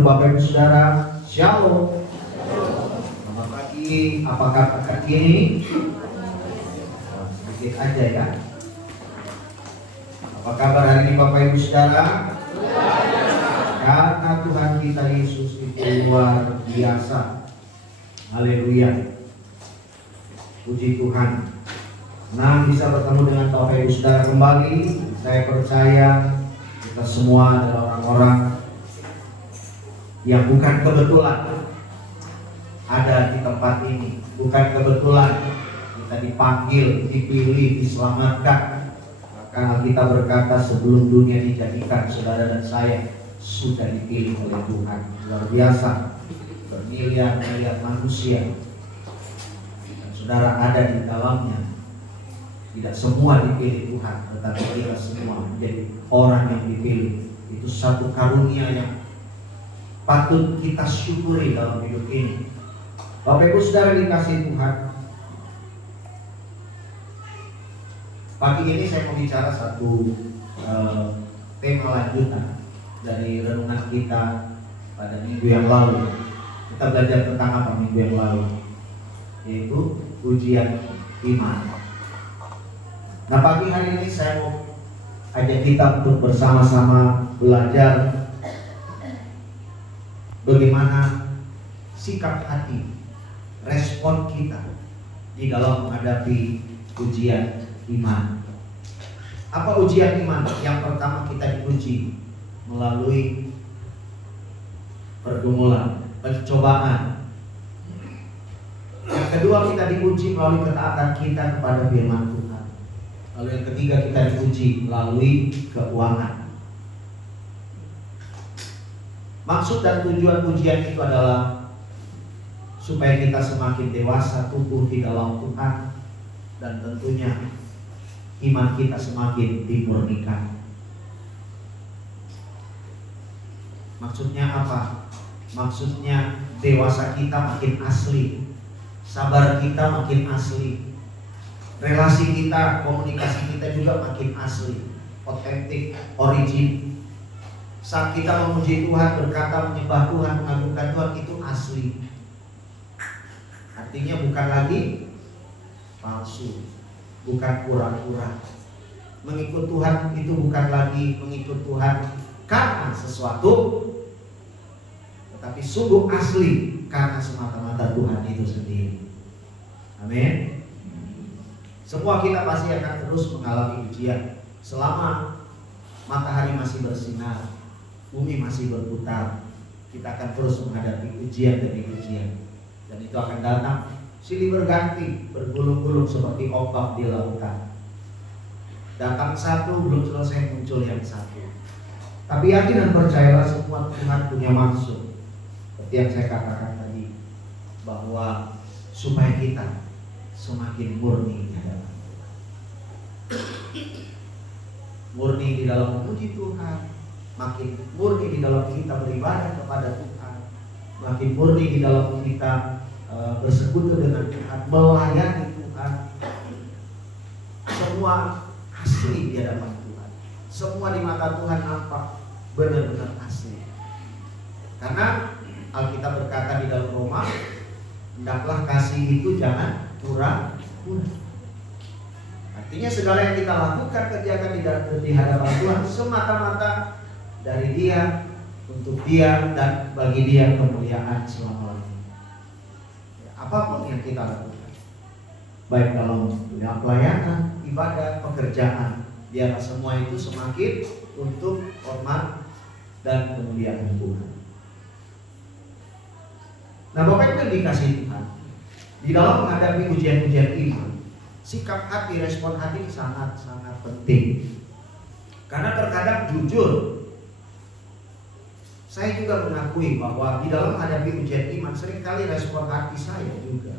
dulu Bapak Ibu Saudara. Shalom. Selamat pagi. Apa kabar pagi ini? Sedikit aja ya. Apa kabar hari ini Bapak Ibu Saudara? Karena Tuhan kita Yesus itu luar biasa. Haleluya. Puji Tuhan. Nah, bisa bertemu dengan Bapak Ibu Saudara kembali. Saya percaya kita semua adalah orang-orang yang bukan kebetulan ada di tempat ini. Bukan kebetulan kita dipanggil, dipilih, diselamatkan. Karena kita berkata sebelum dunia dijadikan, saudara dan saya sudah dipilih oleh Tuhan. Luar biasa. Bermiliar-miliar manusia dan saudara ada di dalamnya. Tidak semua dipilih Tuhan, tetapi kita semua menjadi orang yang dipilih. Itu satu karunia yang patut kita syukuri dalam hidup ini. Bapak Ibu Saudara dikasihi Tuhan, pagi ini saya mau bicara satu tema lanjutan dari renungan kita pada minggu yang lalu. Kita belajar tentang apa minggu yang lalu? Yaitu ujian iman. Nah, pagi hari ini saya mau ajak kita untuk bersama-sama belajar bagaimana sikap hati, respon kita di dalam menghadapi ujian iman. Apa ujian iman? Yang pertama kita diuji melalui pergumulan, pencobaan. Yang kedua kita diuji melalui ketaatan kita kepada firman Tuhan. Lalu yang ketiga kita diuji melalui keuangan. Maksud dan tujuan ujian itu adalah supaya kita semakin dewasa, tumbuh di dalam Tuhan, dan tentunya iman kita semakin dimurnikan. Maksudnya apa? Maksudnya dewasa kita makin asli, sabar kita makin asli, relasi kita, komunikasi kita juga makin asli, otentik, origin. Saat kita memuji Tuhan, berkata, menyembah Tuhan, mengagungkan Tuhan, itu asli. Artinya bukan lagi palsu, bukan pura-pura. Mengikut Tuhan itu bukan lagi mengikut Tuhan karena sesuatu, tetapi sungguh asli karena semata-mata Tuhan itu sendiri. Amin. Semua kita pasti akan terus mengalami ujian. Selama matahari masih bersinar, bumi masih berputar, kita akan terus menghadapi ujian demi ujian. Dan itu akan datang silih berganti, bergulung-gulung seperti ombak di lautan. Datang satu, belum selesai muncul yang satu. Tapi yakin dan percayalah semua Tuhan punya maksud. Seperti yang saya katakan tadi, bahwa supaya kita semakin murni di dalam murni di dalam memuji Tuhan, makin murni di dalam kita beribadah kepada Tuhan, makin murni di dalam kita bersekutu dengan Tuhan, melayani Tuhan. Semua asli di hadapan Tuhan, semua di mata Tuhan nampak benar-benar asli. Karena Alkitab berkata di dalam Roma, hendaklah kasih itu jangan pura-pura. Artinya segala yang kita lakukan, kerjakan di hadapan Tuhan semata-mata dari Dia, untuk Dia, dan bagi Dia kemuliaan selama-lamanya. Apapun yang kita lakukan, baik dalam pelayanan, ibadah, pekerjaan, biarlah semua itu semakin untuk hormat dan kemuliaan Tuhan. Nah, Bapak Ibu dikasih Tuhan, di dalam menghadapi ujian-ujian iman, sikap hati, respon hati sangat-sangat penting. Karena terkadang jujur, saya juga mengakui bahwa di dalam menghadapi ujian iman, seringkali respon hati saya juga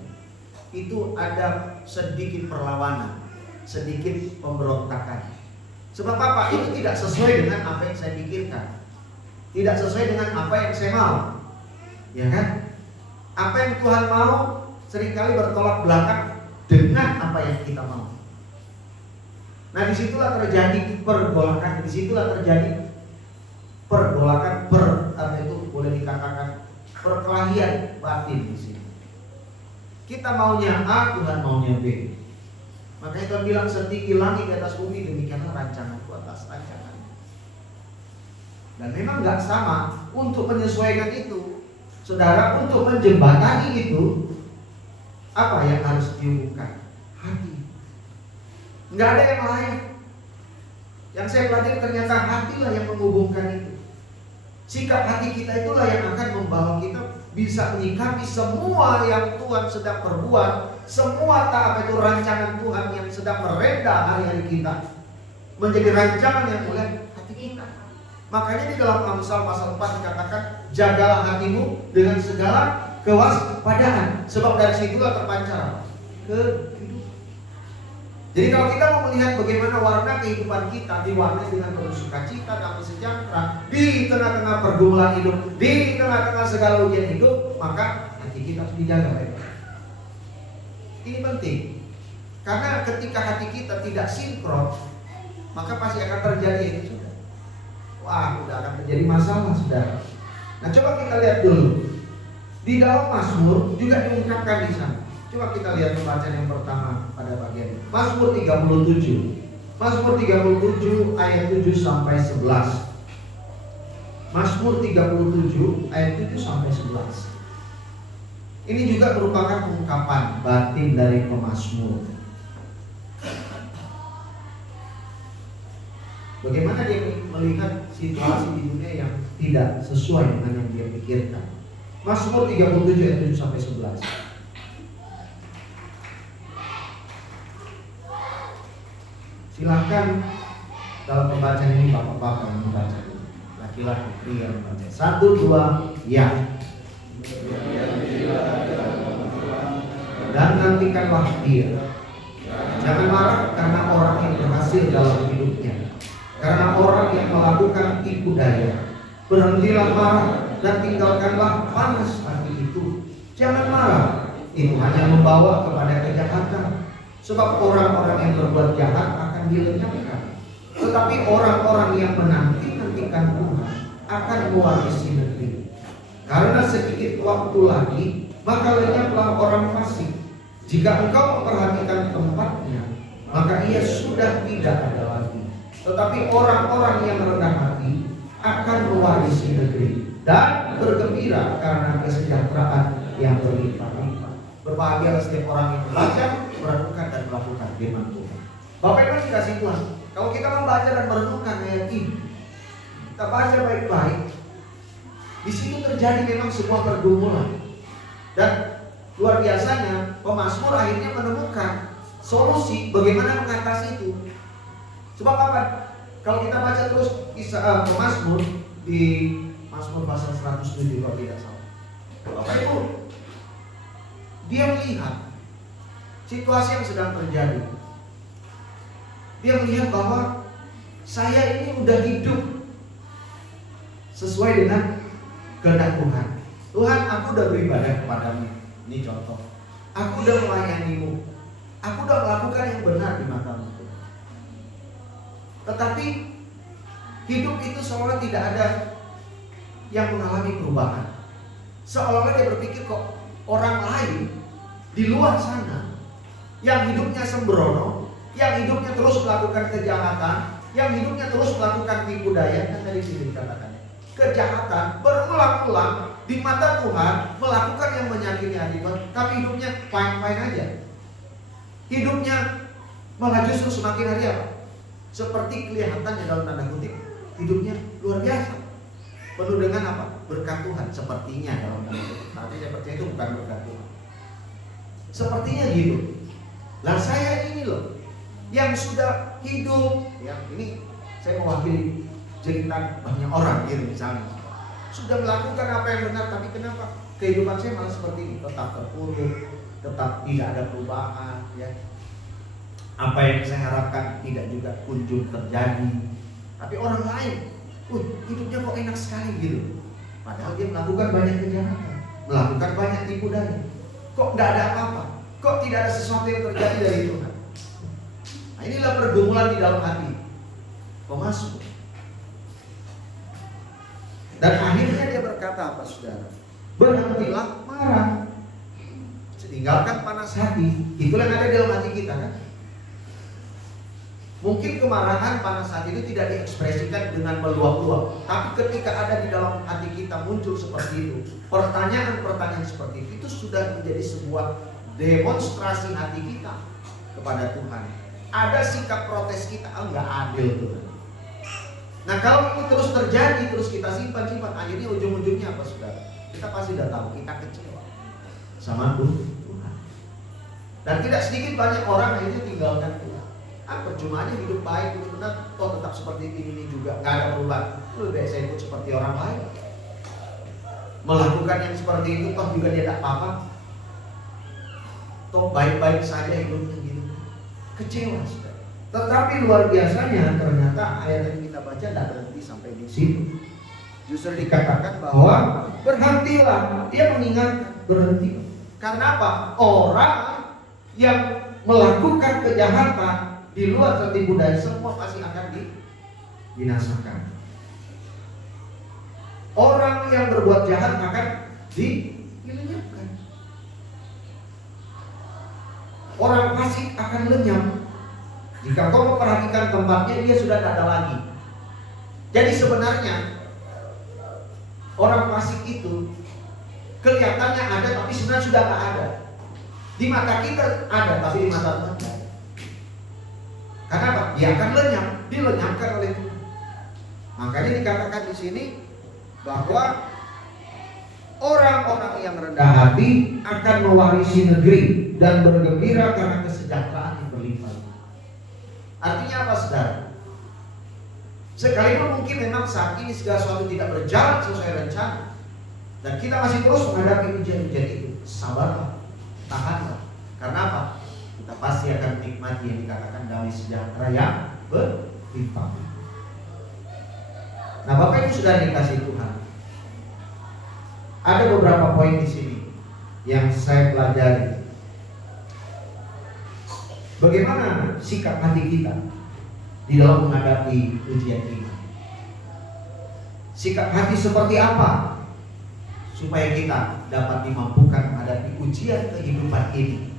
itu ada sedikit perlawanan, sedikit pemberontakan. Sebab apa? Itu tidak sesuai dengan apa yang saya pikirkan, tidak sesuai dengan apa yang saya mau. Ya kan? Apa yang Tuhan mau seringkali bertolak belakang dengan apa yang kita mau. Nah, disitulah terjadi pergolakan, disitulah terjadi pergolakan, boleh dikatakan perkelahian batin di sini. Kita maunya A, Tuhan maunya B. Makanya Tuhan bilang setinggi langit di atas bumi, demikianlah rancanganku atas rancangan. Dan memang nggak sama untuk menyesuaikan itu, saudara, untuk menjembatani itu. Apa yang harus dihubungkan? Hati. Nggak ada yang lain. Yang saya pelajari ternyata hatilah yang menghubungkan itu. Sikap hati kita itulah yang akan membawa kita bisa menyikapi semua yang Tuhan sedang perbuat, semua itu rancangan Tuhan yang sedang mereda hari-hari kita menjadi rancangan yang mulia hati kita. Makanya di dalam Amsal pasal 4 dikatakan, jagalah hatimu dengan segala kewaspadaan, sebab dari situlah terpancar kehidupan. Jadi kalau kita mau melihat bagaimana warna kehidupan kita diwarnai dengan penuh sukacita, damai sejahtera di tengah-tengah pergumulan hidup, di tengah-tengah segala ujian hidup, maka hati kita harus dijaga baik-baik. Ini penting, karena ketika hati kita tidak sinkron, maka pasti akan terjadi itu, saudara. Wah, udah akan terjadi masalah, saudara. Nah, coba kita lihat dulu di dalam Mazmur juga diungkapkan di sana. Coba kita lihat pembacaan yang pertama pada bagian ini. Mazmur 37. Mazmur 37 ayat 7 sampai 11. Mazmur 37 ayat 7 sampai 11. Ini juga merupakan ungkapan batin dari pemazmur. Bagaimana dia melihat situasi di dunia yang tidak sesuai dengan yang dia pikirkan. Mazmur 37 ayat 7 sampai 11. Silahkan dalam pembacaan ini bapak-bapak yang membaca, laki-laki, pria yang membaca. 1, 2, ya. Dan nantikanlah dia. Jangan marah karena orang yang berhasil dalam hidupnya, karena orang yang melakukan tipu daya. Berhentilah marah dan tinggalkanlah panas hati itu. Jangan marah, itu hanya membawa kepada kejahatan. Sebab orang-orang yang berbuat jahat akan dilenyapkan, tetapi orang-orang yang menanti-nantikan Tuhan akan mewarisi negeri. Karena sedikit waktu lagi, maka lenyaplah orang fasik. Jika engkau memperhatikan tempatnya, maka ia sudah tidak ada lagi. Tetapi orang-orang yang rendah hati akan mewarisi negeri dan bergembira karena kesejahteraan yang berlimpah-limpah. Berbahagialah setiap orang yang belajar, merenungkan dan melakukan firman Tuhan. Bapak Ibu dikasih Tuhan, kalau kita membaca dan merenungkan ayat ini, kita baca baik-baik, di situ terjadi memang sebuah pergumulan. Dan luar biasanya pemazmur akhirnya menemukan solusi bagaimana mengatasi itu. Sebab apa? Kalau kita baca terus kisah pemazmur di Mazmur pasal 107 kalau tidak salah, Bapak Ibu, dia melihat situasi yang sedang terjadi. Dia melihat bahwa saya ini udah hidup sesuai dengan kehendak Tuhan. Tuhan, aku udah beribadah kepadamu. Ini contoh. Aku udah melayanimu. Aku udah melakukan yang benar di matamu. Tetapi hidup itu seolah tidak ada yang mengalami perubahan. Seolah-olah dia berpikir kok orang lain di luar sana yang hidupnya sembrono, yang hidupnya terus melakukan kejahatan, yang hidupnya terus melakukan tipu daya, kan tadi sini dikatakan kejahatan berulang-ulang di mata Tuhan, melakukan yang menyakiti hati Tuhan, tapi hidupnya fine-fine aja. Hidupnya malah justru semakin hari apa? Seperti kelihatannya dalam tanda kutip, hidupnya luar biasa, penuh dengan apa? Berkat Tuhan, sepertinya dalam tanda kutip. Tapi saya percaya itu bukan berkat Tuhan. Sepertinya gitu. Lah saya ini loh yang sudah hidup, ya ini saya mewakili cerita banyak orang gitu misalnya, sudah melakukan apa yang benar, tapi kenapa kehidupan saya malah seperti ini, tetap terpuruk, tetap tidak ada perubahan, ya. Apa yang saya harapkan tidak juga kunjung terjadi. Tapi orang lain, hidupnya kok enak sekali gitu, padahal dia melakukan banyak kejahatan, melakukan banyak tipu daya. Kok nggak ada apa-apa? Kok tidak ada sesuatu yang terjadi dari Tuhan? Nah, inilah pergumulan di dalam hati pemazmur. Dan akhirnya dia berkata, berkata apa saudara? Berhentilah marah, tinggalkan panas hati. Itulah yang ada di dalam hati kita kan. Mungkin kemarahan, panas hati itu tidak diekspresikan dengan meluap-luap, tapi ketika ada di dalam hati kita muncul seperti itu, pertanyaan-pertanyaan seperti itu sudah menjadi sebuah demonstrasi hati kita kepada Tuhan. Ada sikap protes kita, nggak adil Tuhan. Nah kalau ini terus terjadi, terus kita simpan, akhirnya ujung-ujungnya apa saudara? Kita pasti sudah tahu, kita kecewa sama Tuhan. Dan tidak sedikit banyak orang akhirnya tinggalkan Tuhan. Percuma aja hidup baik, benar, toh tetap seperti ini juga, nggak ada perubahan. Lebih baik saya ikut seperti orang lain. Melakukan yang seperti itu, toh juga dia tidak apa-apa. Toh baik-baik saja hidupnya gitu. Kecewa sudah. Tetapi luar biasanya ternyata ayat yang kita baca tidak berhenti sampai di situ. Justru dikatakan bahwa berhentilah. Dia mengingatkan berhenti. Karena apa? Orang yang melakukan kejahatan di luar tertipu daya, semua pasti akan dibinasakan. Orang yang berbuat jahat akan dilenyapkan. Orang fasik akan lenyap. Jika kau memperhatikan tempatnya, dia sudah tidak ada lagi. Jadi sebenarnya orang fasik itu kelihatannya ada, tapi sebenarnya sudah tidak ada. Di mata kita ada, tapi di mata Tuhan tidak. Karena apa? Dia akan lenyap, dilenyapkan oleh Tuhan. Makanya dikatakan di sini bahwa orang-orang yang rendah hati akan mewarisi negeri dan bergembira karena kesejahteraan yang berlimpah. Artinya apa saudara? Sekalipun mungkin memang saat ini segala sesuatu tidak berjalan sesuai rencana dan kita masih terus menghadapi ujian-ujian itu, sabarlah, tahanlah. Karena apa? Kita pasti akan menikmati yang dikatakan damai sejahtera yang berlimpah. Nah, Bapak Ibu sudah dikasih Tuhan. Ada beberapa poin di sini yang saya pelajari. Bagaimana sikap hati kita di dalam menghadapi ujian iman? Sikap hati seperti apa supaya kita dapat dimampukan menghadapi ujian kehidupan ini?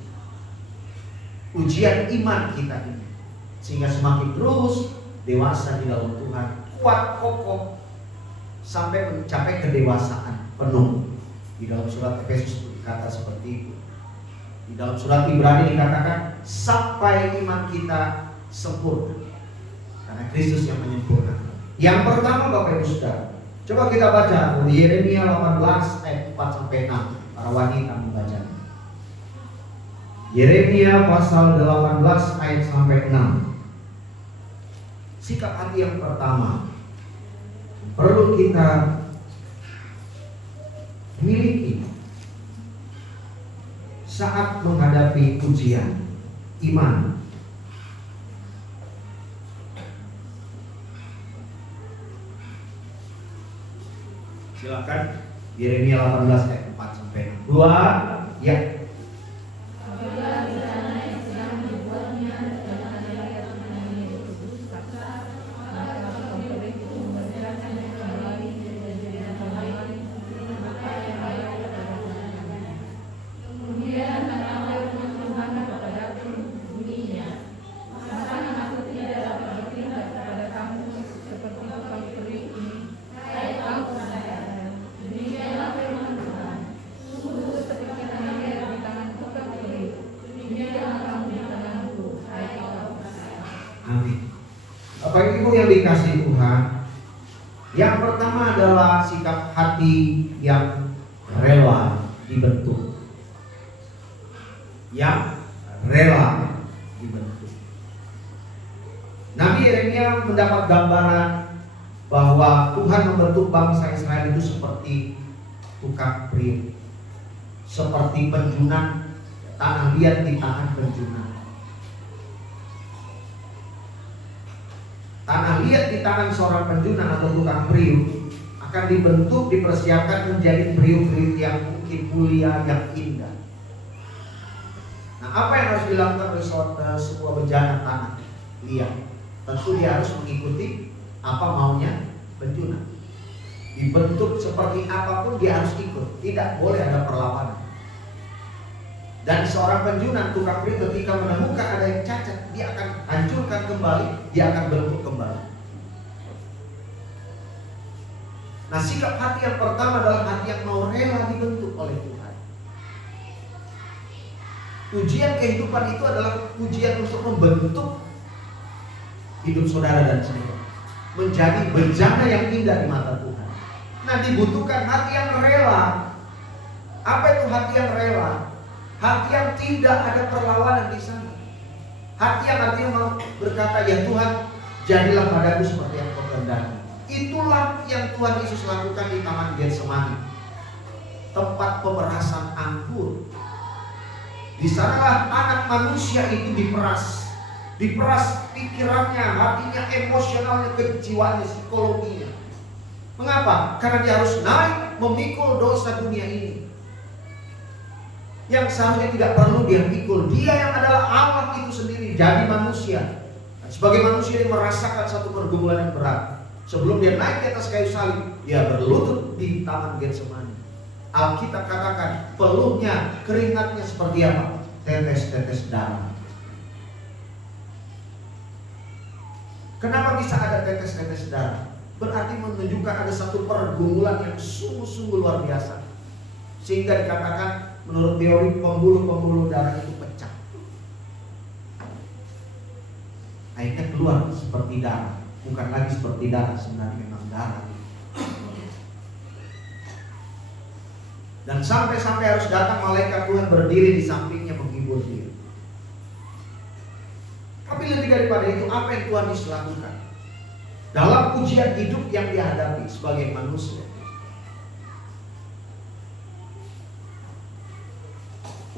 Ujian iman kita ini, sehingga semakin terus dewasa di dalam Tuhan, kuat kokoh sampai mencapai kedewasaan penuh. Di dalam surat Efesus dikata seperti itu. Di dalam surat Ibrani dikatakan sampai iman kita sempurna, karena Kristus yang menyempurnakan. Yang pertama Bapak Ibu Saudara, coba kita baca di Yeremia 18 ayat 4 sampai 6. Para wanita membaca. Yeremia pasal 18 ayat sampai 6. Sikap hati yang pertama perlu kita miliki saat menghadapi ujian iman. Silakan Yeremia 18 ayat 4 sampai 6. 2 ya. Bapak Ibu yang dikasihi Tuhan, yang pertama adalah sikap hati yang rela dibentuk. Yang rela dibentuk. Nabi Yeremia mendapat gambaran bahwa Tuhan membentuk bangsa Israel itu seperti tukang periuk, seperti penjunan tanah liat di tangan penjunan. Tanah liat di tangan seorang penjunan atau tukang periuk akan dibentuk, dipersiapkan menjadi periuk-periuk yang mungkin mulia, yang indah. Nah, apa yang harus dilakukan oleh sebuah bejana tanah liat? Tentu dia harus mengikuti apa maunya penjunan. Dibentuk seperti apapun dia harus ikut, tidak boleh ada perlawanan. Dan seorang penjunan, tukang perih, ketika menemukan ada yang cacat, dia akan hancurkan kembali, dia akan bentuk kembali. Nah, sikap hati yang pertama adalah hati yang mau rela dibentuk oleh Tuhan. Ujian kehidupan itu adalah ujian untuk membentuk hidup saudara dan saya menjadi bejana yang indah di mata Tuhan. Nah, dibutuhkan hati yang rela. Apa itu hati yang rela? Hati yang tidak ada perlawanan di sana. Hati yang artinya mau berkata, ya Tuhan, jadilah padaku seperti yang Kau kehendaki. Itulah yang Tuhan Yesus lakukan di Taman Getsemani, tempat pemerasan anggur. Di sanalah anak manusia itu diperas pikirannya, hatinya, emosionalnya, kejiwaannya, psikologinya. Mengapa? Karena dia harus naik memikul dosa dunia ini yang seharusnya tidak perlu dia pikul. Dia yang adalah Allah itu sendiri jadi manusia. Dan sebagai manusia dia merasakan satu pergumulan yang berat. Sebelum dia naik di atas kayu salib, dia berlutut di Taman Getsemani. Alkitab katakan peluhnya, keringatnya seperti apa? Tetes-tetes darah. Kenapa bisa ada tetes-tetes darah? Berarti menunjukkan ada satu pergumulan yang sungguh-sungguh luar biasa. Sehingga dikatakan menurut teori pembuluh-pembuluh darah itu pecah. Akhirnya keluar seperti darah. Bukan lagi seperti darah, sebenarnya memang darah. Dan sampai-sampai harus datang malaikat Tuhan berdiri di sampingnya menghibur dia. Tapi lebih daripada itu, apa yang Tuhan Yesus lakukan dalam ujian hidup yang dihadapi sebagai manusia?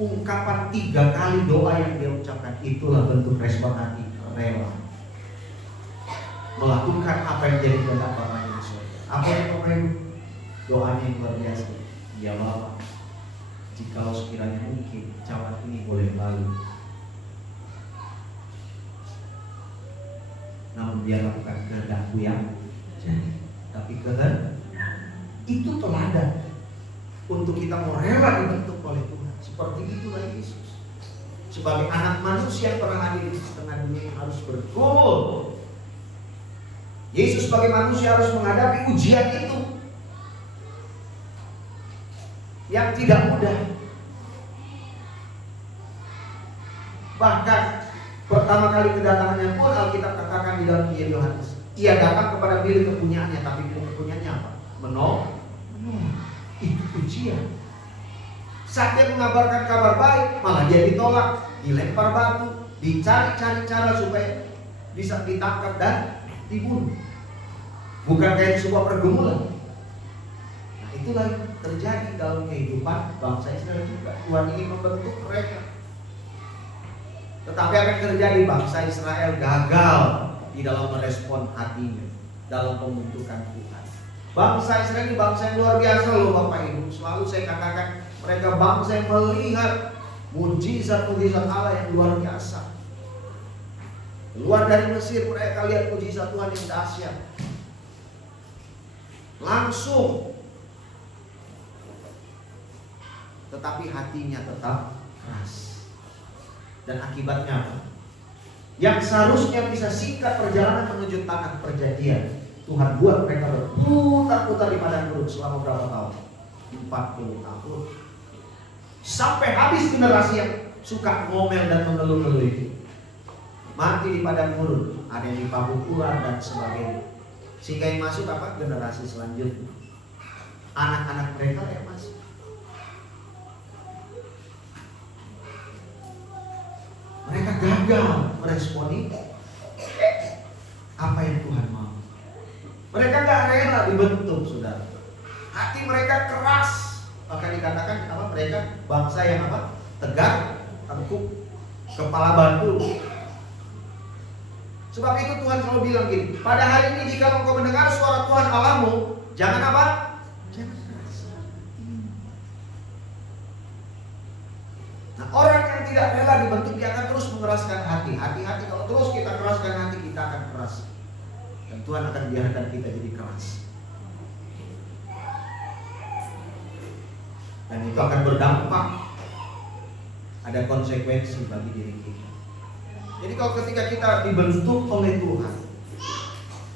Ungkapan 3 kali doa yang dia ucapkan, itulah bentuk respon hati rela melakukan apa yang jadi kehendak Bapa yang di surga. Apa yang Bapak Ibu? Doanya yang luar biasa. Ya Bapa, jikalau sekiranya mungkin cawan ini boleh lalu, namun biarlah bukan kehendakku yang jadi, tapi kehendak. Itu teladan untuk kita mau rela dibentuk oleh Tuhan. Seperti itulah Yesus sebagai anak manusia yang pernah hadir di tengah dunia yang harus bergumul. Yesus sebagai manusia harus menghadapi ujian itu yang tidak mudah. Bahkan pertama kali kedatangannya pun Alkitab katakan di dalam Injil Yohanes, ia datang kepada milik kepunyaannya, tapi milik kepunyaannya apa? Menolak. Itu ujian. Saat dia mengabarkan kabar baik, malah dia ditolak, dilempar batu, dicari-cari cara supaya bisa ditangkap dan dibunuh. Bukan kayak sebuah pergumulan. Nah, itulah yang terjadi dalam kehidupan bangsa Israel juga. Tuhan ingin membentuk mereka. Tetapi apa yang terjadi? Bangsa Israel gagal di dalam merespon hatinya dalam pembentukan Tuhan. Bangsa Israel ini bangsa yang luar biasa loh Bapak Ibu. Selalu saya katakan mereka bangsa yang melihat mujizat-mujizat Allah yang luar biasa. Keluar dari Mesir mereka lihat mujizat Tuhan yang dahsyat. Langsung. Tetapi hatinya tetap keras. Dan akibatnya apa? Yang seharusnya bisa singkat perjalanan menuju tanah perjanjian, Tuhan buat mereka berputar-putar di padang gurun selama berapa tahun? 40 tahun. Sampai habis generasi yang suka ngomel dan mengeluh-ngeluh itu. Mati di padang gurun, ada yang di pabukuran dan sebagainya. Sehingga yang masuk apa? Generasi selanjutnya. Anak-anak mereka yang masuk. Mereka gagal meresponi apa yang Tuhan mau. Mereka gak rela dibentuk, saudara. Hati mereka keras. Bahkan dikatakan apa? Mereka bangsa yang apa? Tegak, tengkuk, kepala batu. Sebab itu Tuhan selalu bilang gini, pada hari ini jika engkau mendengar suara Tuhan Allahmu, jangan apa? Jangan keras. Nah, orang yang tidak rela dibentuk dia akan terus mengeraskan hati. Hati-hati kalau terus kita keraskan hati, kita akan keras. Dan Tuhan akan biarkan kita jadi keras. Dan itu akan berdampak, ada konsekuensi bagi diri kita. Jadi kalau ketika kita dibentuk oleh Tuhan,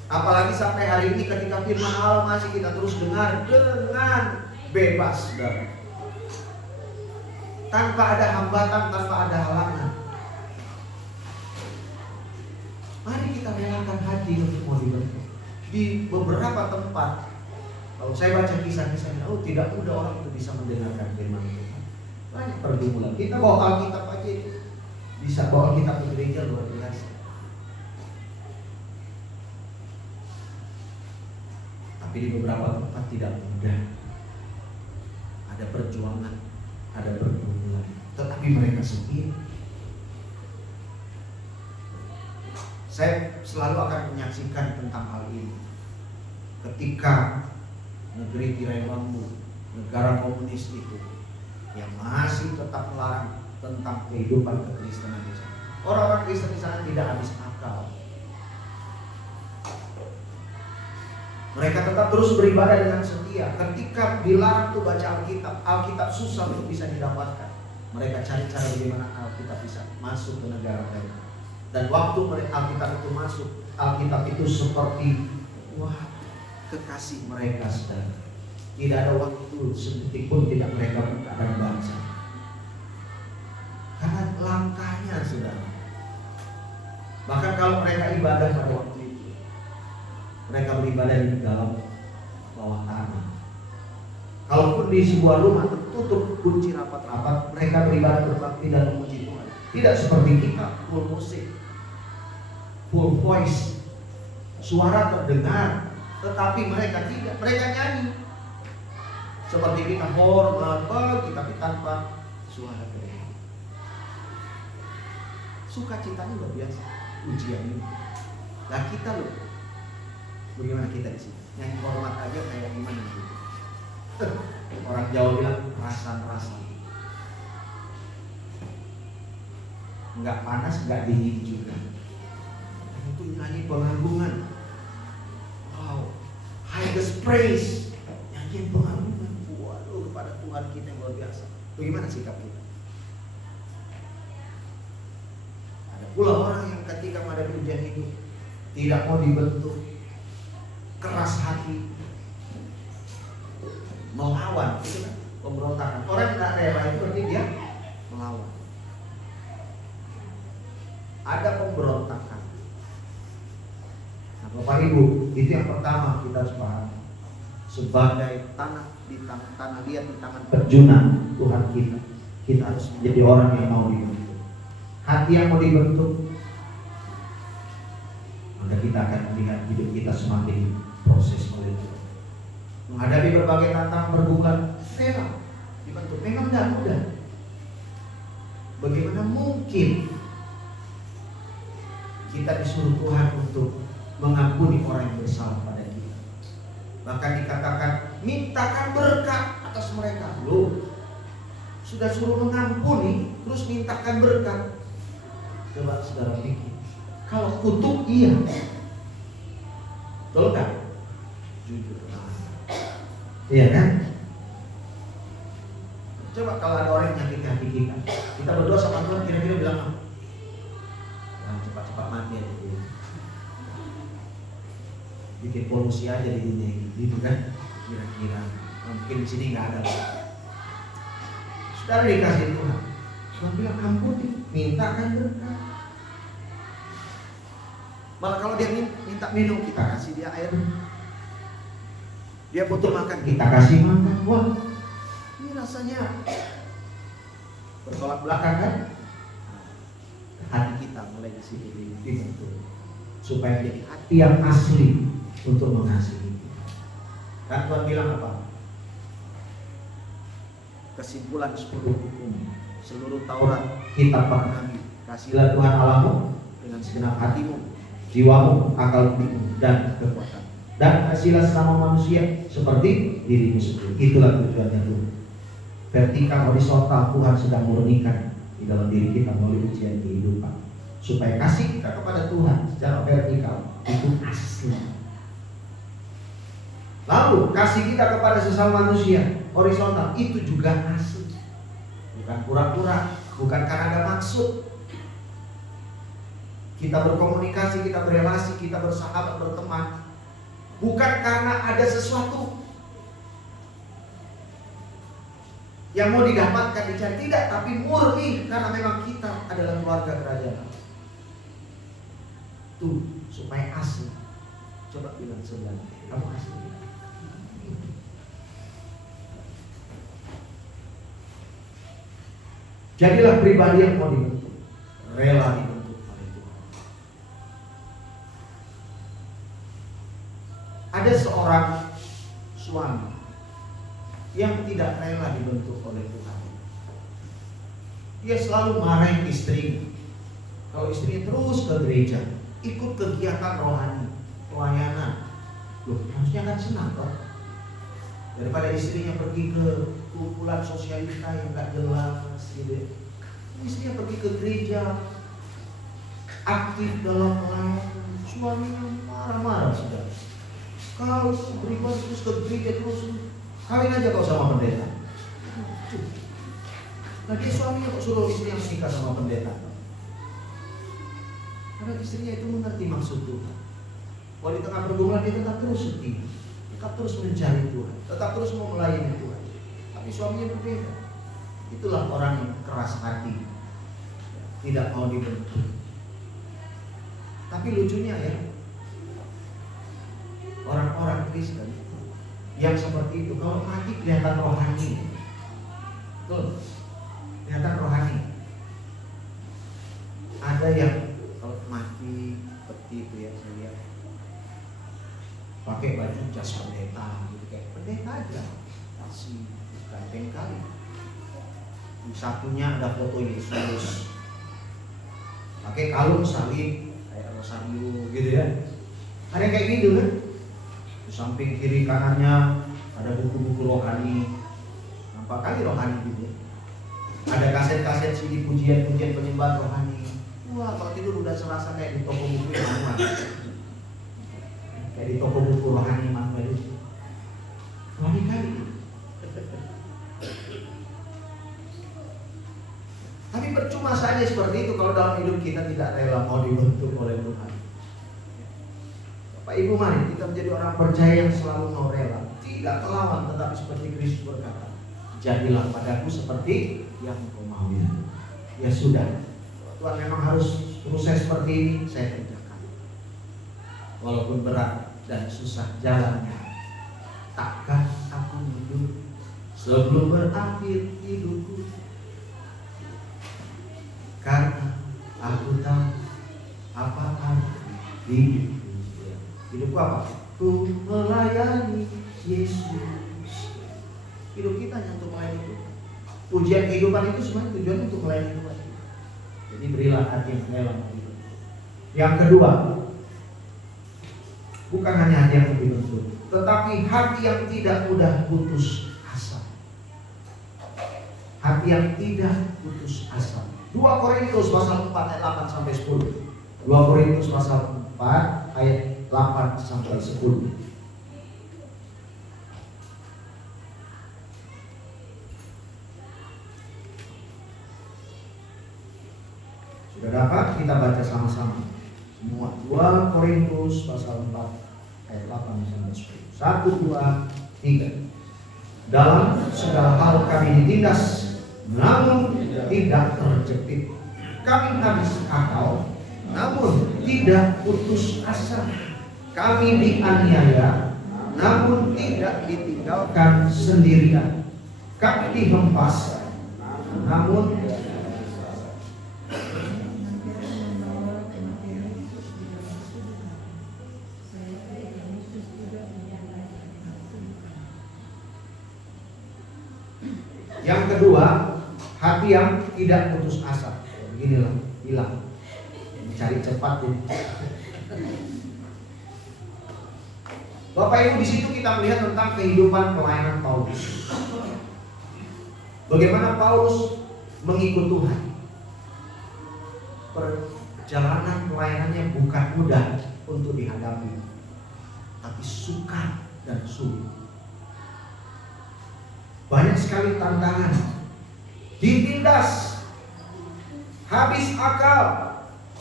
apalagi sampai hari ini ketika firman Allah masih kita terus dengar dengan bebas, saudara, tanpa ada hambatan, tanpa ada halangan, mari kita relakan hati untuk mau dibentuk. Di beberapa tempat, kalau saya baca kisah-kisahnya, tidak mudah orang itu bisa mendengarkan firman Tuhan. Banyak pergumulan. Kita bawa Alkitab aja, bisa bawa Alkitab ke gereja luar biasa. Tapi di beberapa tempat tidak mudah. Ada perjuangan, ada pergumulan. Tetapi mereka setia. Saya selalu akan menyaksikan tentang hal ini. Ketika negeri tirai bambu, negara komunis itu yang masih tetap melarang tentang kehidupan kekristenan di sana. Orang-orang Kristen di sana tidak habis akal. Mereka tetap terus beribadah dengan setia. Ketika dilarang tuh baca Alkitab, Alkitab susah untuk bisa didapatkan. Mereka cari cara bagaimana Alkitab bisa masuk ke negara mereka. Dan waktu Alkitab itu masuk, Alkitab itu seperti kekasih mereka, saudara. Tidak ada waktu sedetik pun tidak mereka buka dan baca. Karena langkahnya, saudara. Bahkan kalau mereka ibadah pada waktu itu, mereka beribadah di dalam bawah tanah. Kalaupun di sebuah rumah tertutup kunci rapat-rapat, mereka beribadah berbakti dan memuji Tuhan. Tidak seperti kita, full musik, full voice, suara terdengar, tetapi mereka tidak. Mereka nyanyi seperti kita hormat bagi, tapi tanpa suara terdengar. Sukacitanya luar biasa, ujian ini. Nah kita loh, bagaimana kita di sini? Nyanyi hormat aja kayak gimana gitu. Orang Jawa bilang rasan-rasan, nggak panas, nggak dingin juga. Itu nyanyi pengagungan. Wow, highest praise, nyanyi pengagungan. Waduh, kepada Tuhan kita yang luar biasa. Bagaimana sikap kita? Ada pula orang yang ketika menghadapi ujian itu tidak mau dibentuk, keras hati, melawan, itu kan pemberontakan. Orang yang tidak rela itu berarti dia melawan. Ada pemberontakan. Nah, Bapak Ibu, itu yang pertama kita harus paham. Sebagai tanah liat di tangan perjunan Tuhan kita harus menjadi orang yang mau dibentuk. Hati yang mau dibentuk, maka kita akan melihat hidup kita semakin proses oleh Tuhan. Menghadapi berbagai tantangan pergumulan, rela dibentuk. Memang tidak mudah. Bagaimana mungkin kita disuruh Tuhan untuk mengampuni orang yang bersalah pada kita? Bahkan dikatakan mintakan berkat atas mereka. Loh, sudah suruh mengampuni, terus mintakan berkat. Coba saudara pikir, kalau kutuk iya, betul kan? Jujur, iya kan? Coba kalau ada orang yang nyakiti hati kita berdoa sama Tuhan, kira-kira bilang apa? Cepat-cepat mati aja gitu. Bikin polusi aja di dunia gitu kan? Kira-kira mungkin di sini nggak ada. Sudah dikasih Tuhan, Tuhan bilang ampuni, mintakan berkat. Malah kalau dia minta minum, kita kasih dia air. Dia butuh makan, kita kasih makan. Wah, ini rasanya bertolak belakang kan? Hati kita mulai di sini dibentuk supaya jadi hati yang asli untuk mengasihi. Dan Tuhan bilang apa? Kesimpulan 10 hukum seluruh Taurat, kitab para nabi. Kasihlah Tuhan Allahmu dengan segenap hatimu, jiwamu, akal budimu, dan kekuatan. Dan kasihlah sesama manusia seperti dirimu sendiri. Itulah tujuannya Tuhan. Vertikal horizontal Tuhan sedang murnikan di dalam diri kita melalui ujian kehidupan, supaya kasih kita kepada Tuhan secara vertikal itu asli. Lalu kasih kita kepada sesama manusia horizontal, itu juga asli. Bukan pura-pura, bukan karena ada maksud. Kita berkomunikasi, kita berelasi, kita bersahabat, berteman, bukan karena ada sesuatu yang mau didapatkan, dicari, tidak, tapi murni karena memang kita adalah keluarga kerajaan. Tuh, supaya asli. Coba bilang sebenarnya, kamu asli. Jadilah pribadi yang mau dibentuk, rela dibentuk oleh Tuhan. Ada seorang suami yang tidak rela dibentuk oleh Tuhan. Dia selalu marahin istrinya. Kalau istrinya terus ke gereja, ikut kegiatan rohani, pelayanan, loh, harusnya kan senang toh. Daripada istrinya pergi ke kumpulan sosialita yang gak jelas gitu. Istrinya pergi ke gereja, aktif dalam pelayanan, suaminya marah-marah sudah. Kau beribadah terus ke gereja terus, kawin aja kau sama pendeta. Nah dia suaminya kok suruh istrinya menikah sama pendeta. Karena istrinya itu mengerti maksud Tuhan. Kalau di tengah pergumulan dia tetap terus setia, tetap terus mencari Tuhan, tetap terus mau melayani Tuhan. Tapi suaminya berbeda. Itulah orang yang keras hati, tidak mau dibentuk. Tapi lucunya ya, orang-orang Kristen yang seperti itu kalau mati kelihatan rohani. Betul, kelihatan rohani. Ada yang kalau mati seperti itu ya, saya lihat pakai baju jas pendeta gitu, kayak pendeta aja, kasih ganteng kali. Di satunya ada foto Yesus, pakai kalung salib kayak rosario gitu ya. Ada yang kayak gitu kan. Di samping kiri kanannya ada buku-buku rohani, nampak kali rohani gitu ya. Ada kaset-kaset CD pujian-pujian penyembahan rohani. Wah, kalau tidur udah serasa kayak di toko buku Immanuel, kayak di toko buku rohani Immanuel itu. Rohani kali. Tapi percuma saja seperti itu kalau dalam hidup kita tidak rela mau dibentuk oleh Tuhan. Bapak Ibu, mari kita menjadi orang percaya yang selalu mau rela, tidak melawan, tetapi seperti Kristus berkata, jadilah padaku seperti yang kau mau. Ya sudah, Tuhan memang harus proses seperti ini, saya kerjakan. Walaupun berat dan susah jalannya, takkan aku mundur sebelum berakhir hidupku. Karena aku tahu apa arti hidupku apa? Ku melayani Yesus. Hidup kita hanya untuk melayani Tuhan. Ujian kehidupan itu sebenarnya tujuan untuk melayani Tuhan. Jadi berilah hati yang rela. Yang kedua, bukan hanya hati yang dibentuk, tetapi hati yang tidak mudah putus asa. Hati yang tidak putus asa. 2 Korintus pasal 4 ayat 8 sampai 10. 2 Korintus pasal 4 ayat 8 sampai 10. Sudah dapat? Kita baca sama-sama semua. 2 Korintus pasal 4 ayat 8 sampai 10. 1, 2, 3. Dalam segala hal kami ditindas, namun tidak terjepit. Kami habis akal, namun tidak putus asa. Kami dianiaya, namun tidak ditinggalkan sendirian. Kami dihempas, namun yang kedua, hati yang tidak putus asa. Beginilah, bilang mencari cepat ini. Bapak Ibu, di situ kita melihat tentang kehidupan pelayanan Paulus. Bagaimana Paulus mengikut Tuhan. Perjalanan pelayanannya bukan mudah untuk dihadapi, tapi sukar dan sulit. sekali tantangan, ditindas, habis akal,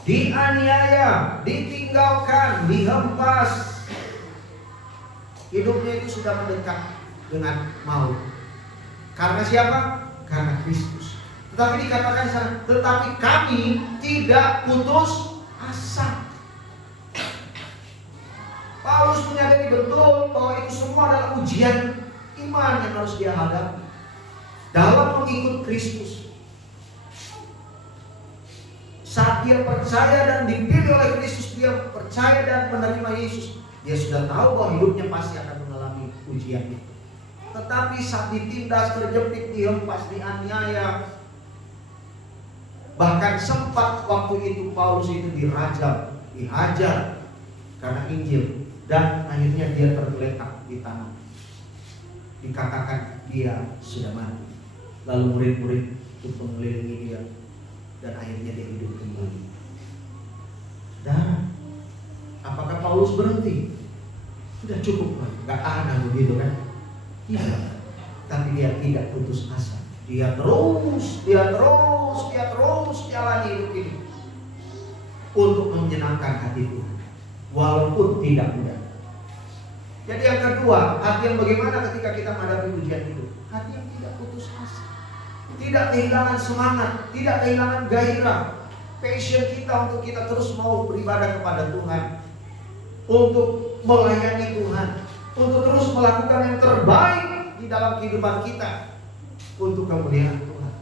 dianiaya, ditinggalkan, dihempas. Hidupnya itu sudah mendekat dengan maut. Karena siapa? Karena Kristus. Tetapi dikatakan sana, tetapi kami tidak putus asa. Paulus menyadari betul bahwa itu semua adalah ujian iman yang harus dia hadapi dalam mengikut Kristus. Saat dia percaya dan dipilih oleh Kristus, dia percaya dan menerima Yesus, dia sudah tahu bahwa hidupnya pasti akan mengalami ujian itu. Tetapi saat ditindas, terjepit, dihempas, dianiaya, bahkan sempat waktu itu Paulus itu dirajam, dihajar karena Injil, dan akhirnya dia tergeletak di tanah. Dikatakan dia sudah mati. Lalu murid-murid itu mengelilingi dia, dan akhirnya dia hidup kembali. Dan apakah Paulus berhenti? Sudah cukup, nggak tahan begitu kan? Tidak. Tapi dia tidak putus asa. Dia terus jalani hidup ini untuk menyenangkan hati Tuhan, walaupun tidak mudah. Jadi yang kedua, hati yang bagaimana ketika kita menghadapi ujian itu? Hati yang tidak putus asa, tidak kehilangan semangat, tidak kehilangan gairah, passion kita untuk kita terus mau beribadah kepada Tuhan, untuk melayani Tuhan, untuk terus melakukan yang terbaik di dalam kehidupan kita untuk kemuliaan Tuhan.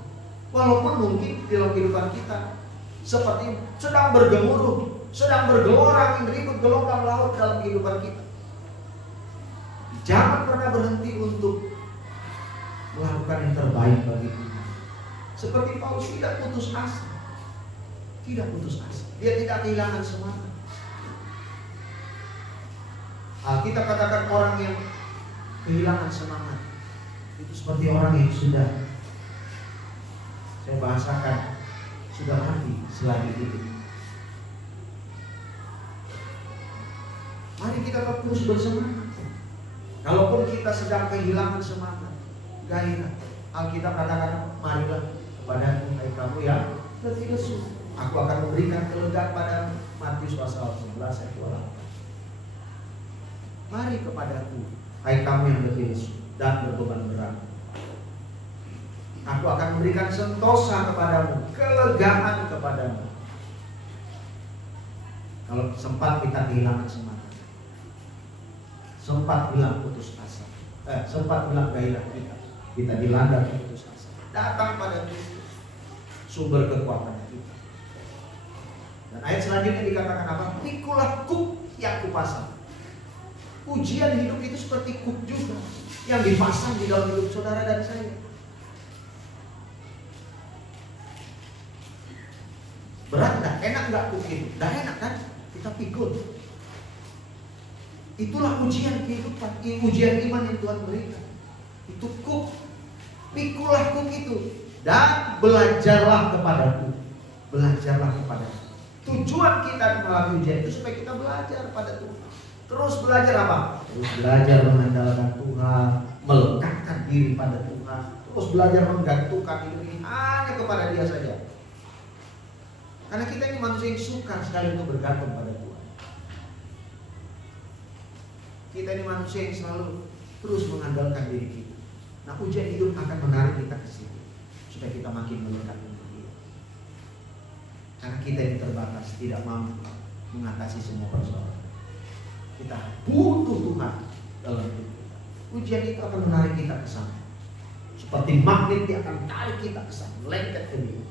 Walaupun mungkin di dalam kehidupan kita seperti sedang bergemuruh, sedang bergelora, ribut gelombang laut dalam kehidupan kita. Jangan pernah berhenti untuk melakukan yang terbaik bagi Tuhan. Seperti Paulus tidak putus asa. Tidak putus asa. Dia tidak kehilangan semangat. Kita katakan orang yang kehilangan semangat itu seperti orang yang sudah, saya bahasakan, sudah mati selagi hidup. Mari kita tetap terus bersemangat. Kalaupun kita sedang kehilangan semangat, gairah, Alkitab katakan, marilah kepadaku hai kamu yang letih lesu, aku akan memberikan kelegaan padamu. Matius pasal 11 ayat 28. Mari kepadaku hai kamu yang letih lesu dan berbeban berat, aku akan memberikan sentosa kepadamu, kelegaan kepadamu. Kalau sempat kita kehilangan semangat, sempat bilang putus asa, sempat bilang gairah kita dilanda putus asa, datang pada Kristus, sumber kekuatan kita. Dan ayat selanjutnya dikatakan apa? Pikulah kuk yang kupasang. Ujian hidup itu seperti kuk juga yang dipasang di dalam hidup saudara dan saya. Berat nggak? Enak nggak kuk itu? Nggak enak kan? Kita pikul. Itulah ujian kehidupan, ujian iman yang Tuhan berikan. Itu kuk, pikulah kuk itu, dan belajarlah kepadaku. Belajarlah kepadaku. Tujuan kita mengalami ujian itu supaya kita belajar pada Tuhan. Terus belajar apa? Terus belajar mengandalkan Tuhan, melekatkan diri pada Tuhan. Terus belajar menggantungkan hidup ini hanya kepada Dia saja. Karena kita ini manusia yang suka sekali untuk bergantung pada Tuhan. Kita ini manusia yang selalu terus mengandalkan diri kita. Nah, ujian hidup akan menarik kita ke situ supaya kita makin melekat dengan Dia. Karena kita ini terbatas, tidak mampu mengatasi semua persoalan. Kita butuh Tuhan dalam hidup kita. Ujian itu akan menarik kita ke sana. Seperti magnet dia akan tarik kita ke sana, lengket ke Dia.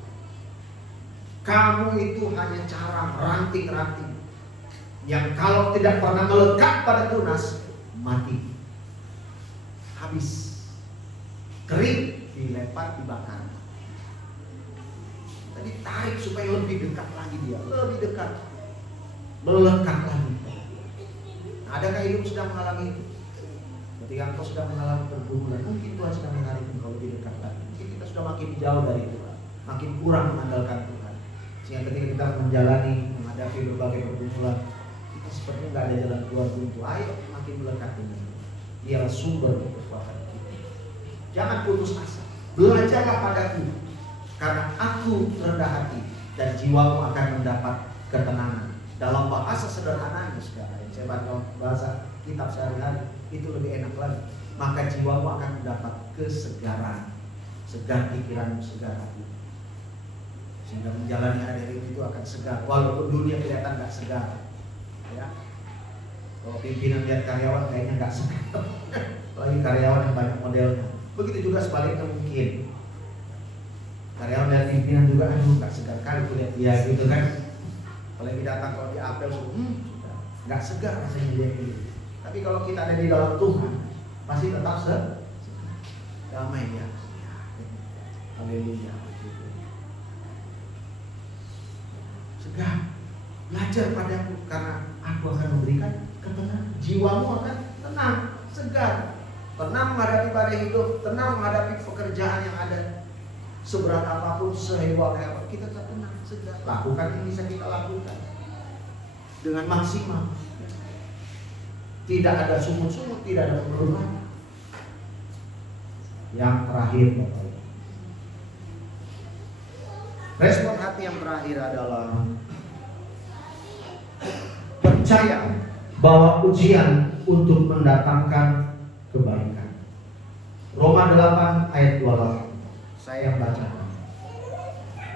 Kamu itu hanya carang, ranting-ranting yang kalau tidak pernah melekat pada tunas, mati, habis, kering, dilempar, dibakar. Tadi tarik supaya lebih dekat lagi dia, lebih dekat, melekat lagi. Nah, adakah hidup sedang mengalami itu? Ketika engkau sedang mengalami pergumulan, mungkin Tuhan sedang menarik engkau lebih dekat lagi. Mungkin kita sudah makin jauh dari Tuhan, makin kurang mengandalkan Tuhan. Sehingga ketika kita menghadapi berbagai pergumulan, sepertinya nggak ada jalan keluar buntu. Ayo makin melekat dengan Dia. Dialah sumber kekuatan kita. Jangan putus asa. Belajarlah padaku, karena aku rendah hati, dan jiwamu akan mendapat ketenangan. Dalam bahasa sederhananya, saudara, yang saya baca bahasa kitab sehari-hari, itu lebih enak lagi. Maka jiwamu akan mendapat kesegaran, segar pikiranmu, segar hati, sehingga menjalani hari itu akan segar, walaupun dunia kelihatan gak segar. Ya, kalau pimpinan lihat karyawan kayaknya gak segar, apalagi karyawan yang banyak modelnya. Begitu juga sebaliknya mungkin. Karyawan lihat pimpinan juga, aduh gak segar kali kulihat dia gitu kan. Apalagi datang kalau di apel, gak segar rasanya dia gitu. Tapi kalau kita ada di dalam Tuhan, pasti tetap damai ya. Haleluya. Segar. Belajar padaku, karena aku akan memberikan ketenangan. Jiwamu akan tenang, segar. Tenang menghadapi badai hidup, tenang menghadapi pekerjaan yang ada. Seberat apapun, seheboh apapun, kita tetap tenang, segar. Lakukan yang bisa kita lakukan dengan maksimal. Tidak ada sumut-sumut, tidak ada perubahan. Yang terakhir, Bapak Ibu, respon hati yang terakhir adalah percaya bahwa ujian untuk mendatangkan kebaikan. Roma 8 ayat 28. Saya yang baca.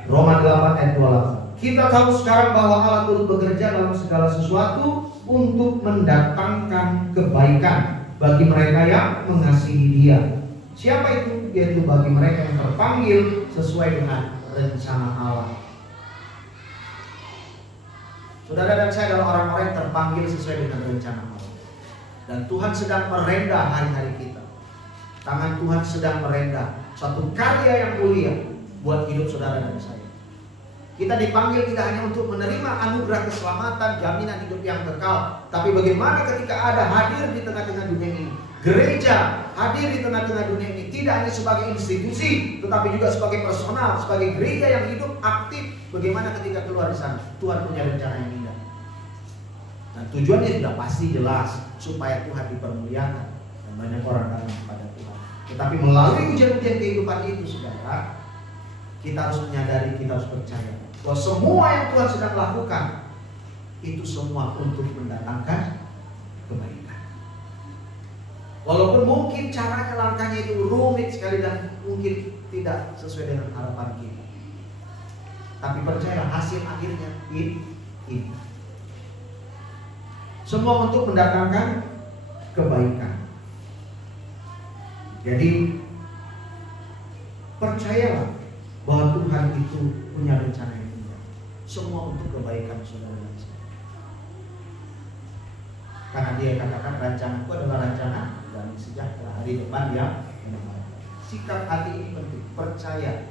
Roma 8 ayat 28. Kita tahu sekarang bahwa Allah turut bekerja dalam segala sesuatu untuk mendatangkan kebaikan bagi mereka yang mengasihi Dia. Siapa itu? Yaitu bagi mereka yang terpanggil sesuai dengan rencana Allah. Saudara dan saya adalah orang-orang yang terpanggil sesuai dengan rencana Allah. Dan Tuhan sedang merendah hari-hari kita. Tangan Tuhan sedang merendah suatu karya yang mulia buat hidup saudara dan saya. Kita dipanggil tidak hanya untuk menerima anugerah keselamatan, jaminan hidup yang kekal, tapi bagaimana ketika ada hadir di tengah-tengah dunia ini. Gereja hadir di tengah-tengah dunia ini tidak hanya sebagai institusi, tetapi juga sebagai personal, sebagai gereja yang hidup aktif. Bagaimana ketika keluar di sana? Tuhan punya rencana yang indah. Dan tujuannya sudah pasti jelas, supaya Tuhan dipermuliakan dan banyak orang datang kepada Tuhan. Tetapi melalui ujian-ujian kehidupan itu, saudara, kita harus menyadari, kita harus percaya bahwa semua yang Tuhan sedang lakukan itu semua untuk mendatangkan kebaikan. Walaupun mungkin cara langkahnya itu rumit sekali dan mungkin tidak sesuai dengan harapan kita, tapi percayalah hasil akhirnya ini. Semua untuk mendatangkan kebaikan. Jadi percayalah bahwa Tuhan itu punya rencana yang indah. Semua untuk kebaikan saudara dan saya. Karena Dia katakan rencanaku adalah rencana dan sejahtera, hari depan yang menyenangkan. Sikap hati ini penting. Percaya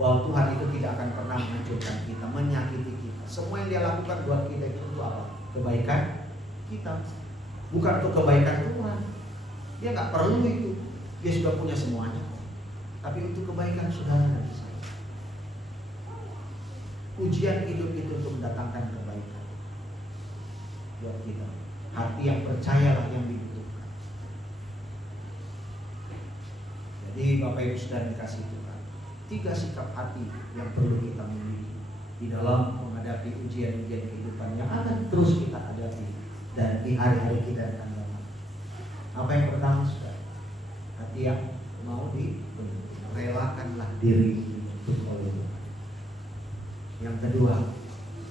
bahwa Tuhan itu tidak akan pernah menghancurkan kita, menyakiti kita. Semua yang Dia lakukan buat kita itu untuk apa? Kebaikan kita, bukan untuk kebaikan Tuhan. Dia nggak perlu itu. Dia sudah punya semuanya. Tapi untuk kebaikan saudara dan saya. Ujian hidup itu untuk mendatangkan kebaikan buat kita. Hati yang percayalah yang dibutuhkan. Jadi Bapak Ibu saudara dikasih Tuhan, 3 sikap hati yang perlu kita miliki di dalam menghadapi ujian-ujian kehidupan yang akan terus kita hadapi dan di hari-hari kita yang akan datang. Apa yang pertama, saudara? Hati yang mau dibentuk, relakanlah diri untuk oleh Tuhan. Yang kedua,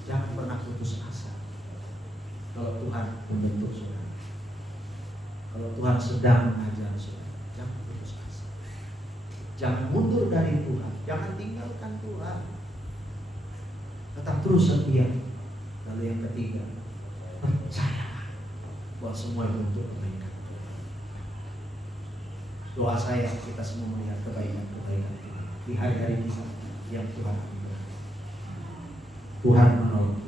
jangan pernah putus asa. Kalau Tuhan membentuk saudara, kalau Tuhan sedang mengajar saudara, jangan putus asa. Jangan mundur dari Tuhan, jangan tinggalkan Tuhan. Tetap terus setia. Lalu yang ketiga, percayalah bahwa semua itu untuk kebaikan Tuhan. Doa saya kita semua melihat kebaikan-kebaikan Tuhan di hari-hari kita yang Tuhan berikan. Tuhan menolong.